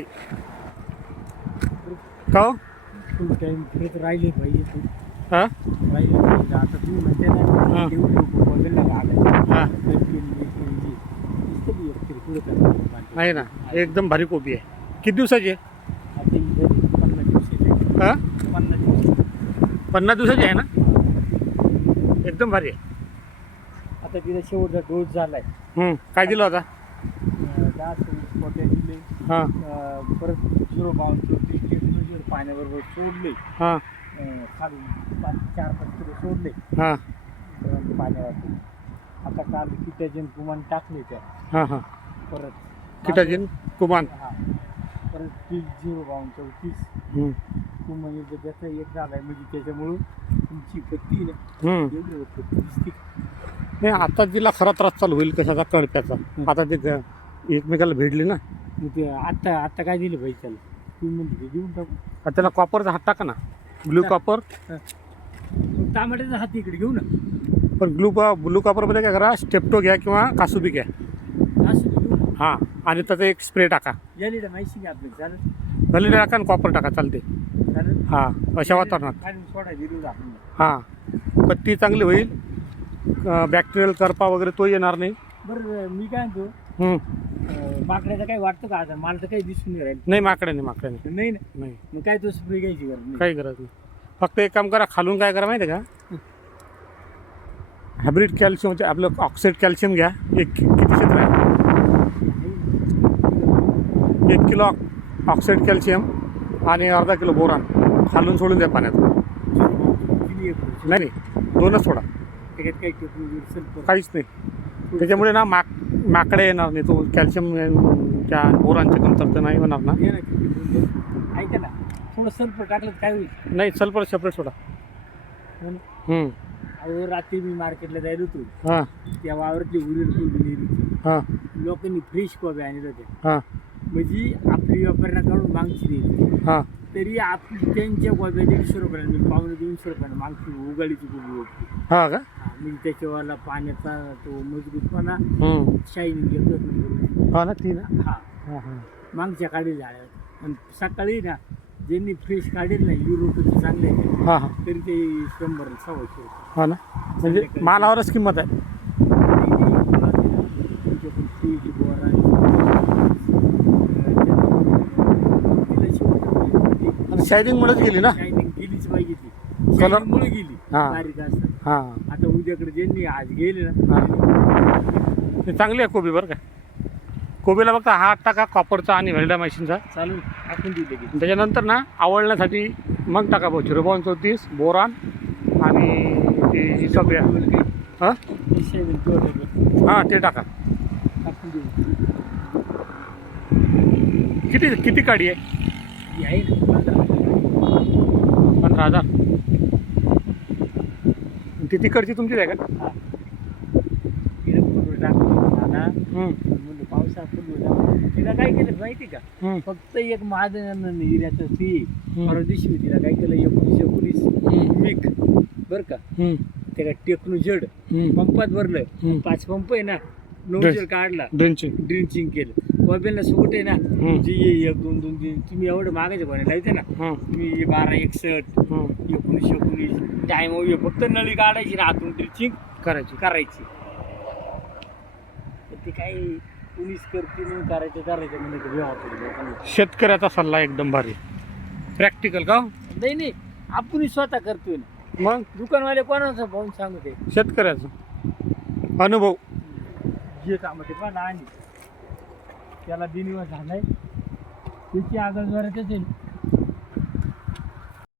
दिसतंय का हो? फुल टाइम फिरत राहिले पाहिजे तू हा राहिले पाहिजे. आता तुम्ही म्हणते ना हा. तेवढं लोक बघायला आलं हा किरकोळ करतात आहे ना एकदम भारी कोबी आहे. किती दिवसाची आहे? आता इथे 50 दिवसाचे हा 50 दिवस 50 दिवसाची आहे ना एकदम भारी आहे. आता तिला शेवटचा डोस झालाय. काय दिलं होता? 10 पोट्या दिले. हां परत 0 पाण्याबरोबर सोडले. हां खाली 4-5 किलो सोडले हां पाण्यावरती. आता काल किटाजन कुमान टाकले त्या हां हां परत किटाजिन कुमान हा परत 0-34 कुमान त्याचा एक झालाय म्हणजे त्याच्यामुळं तुमची पत्ती ना एवढी पत्ती दिसते. नाही आता तिला खरा त्रास चालू होईल कशाचा कळप्याचा. आता ते एकमेकाला भेटली ना. मग ते आता काय दिलं पाहिजे त्याला तुम्ही म्हणते ते देऊन टाकू. आता त्याला कॉपरचा हात टाका ना ब्लू कॉपर. टमाट्याचा हात इकडे घेऊ ना. पण ब्लू कॉपरमध्ये काय करा स्टेप्टो घ्या किंवा कासुबी घ्या. असं घेऊ ना. हां आणि त्याचा एक स्प्रे टाका. यालीला माहिती नाही आपलं चालेल भले टाका आणि कॉपर टाका चालते. चालेल हां अशा वातावरणात आणि सोडा दिली आपण. हां पत्ती चांगली होईल. बॅक्टेरियल करपा वगैरे तो येणार नाही. बरं मी काय म्हणतो माकड्याचं काही वाटतं का आता? मला तर काही दिसून नाही राहील. नाही माकड्याने माकड्याने नाही ना नाही मग काय तो स्प्रे घ्यायची गरज नाही. काही गरज नाही. फक्त एक काम करा खालून काय करा माहिती आहे का हायब्रिड कॅल्शियम म्हणजे आपलं ऑक्साईड कॅल्शियम घ्या. किती क्षेत्र आहे? 1 किलो ऑक्साईड कॅल्शियम आणि अर्धा किलो बोरान खालून सोडून द्या पाण्यात. किती एक वर्ष. नाही 2च सोडा त्याच्यात काही टेक्नॉलॉजी सल्फर काहीच नाही. त्याच्यामुळे ना माकडे येणार नाही. तो कॅल्शियम त्या बोरांच्या कमतरता नाही होणार ना. घे ना किती. ऐका ना थोडं सल्फर टाकलं तर काय होईल? नाही सल्फर सेपरेट सोडा. हो ना? अहो रात्री मी मार्केटला जायला होतो हां त्या वावरची उरीर कोबी नेली होती. हां लोकांनी फ्रेश कोबी आणले होते. हां म्हणजे आपली व्यापाऱ्यांना काढून मागची दिली हां तरी आपली त्यांच्या कोब्या 150 रुपयाला मी 250 रुपयाला मागची उगाळीची कोबी होती. हां का म्हणजे त्याच्यावरला पाण्याचा तो मजबूतपणा शाईनिंग येतच हां ना ती ना. हा हां हां मागच्या काढील झाल्या आणि सकाळी ना ज्यांनी फ्रेश काढेल ना युरोपचे चांगले हां हां तरी ते 100-150 रुपये. हां ना म्हणजे मालावरच किंमत आहे. शायनिंगमुळेच गेली ना. शायनिंग गेलीच पाहिजे ती. कलर शायनिंगमुळे गेली हां. बारीक असतात. हां आता उद्याकडे ज्यांनी आज गेले ना हां ते चांगली आहे कोबी बरं का. कोबीला फक्त हात टाका कॉपरचा आणि व्हॅल्डामायसिनचा. चालू आपण दिले की त्याच्यानंतर ना आवडण्यासाठी मग टाका 0-34 बोरान आणि ते जी सगळ्या हां हां ते टाका. आपण देऊ किती काडी आहे? आहे ना 15,000. ती तिकडची तुमचीच आहे का? हा तिला पूर्व टाकून मला म्हणलं पावसा पूर्व तिला काय केलं माहिती का? फक्त एक महाजन हिऱ्याचं ती परवा दिवशी तिला काय केलं 19 मीक बरं का त्याला टेकून जड पंपात भरलं 5 पंप आहे ना नोजल काढला ड्रिंचिंग केलं. मोबाईलला सुकट आहे ना जी 1-2-3 तुम्ही एवढं मागायचं बनायला येते ना तुम्ही 12-61 19-19 टाइम फक्त नळी काढायची ना आतून ड्रिंचिंग करायची. ते काही कुणीच करते नाही करायचं म्हणजे शेतकऱ्याचा सल्ला एकदम भारी प्रॅक्टिकल का? नाही आपण स्वतः करतोय ना. मग दुकानवाले कोणाचं पाहून सांगते शेतकऱ्याचा अनुभव जे कामाते पण आणि त्याला दिनिवा झालाय त्याची आगळ जोरातच आहे.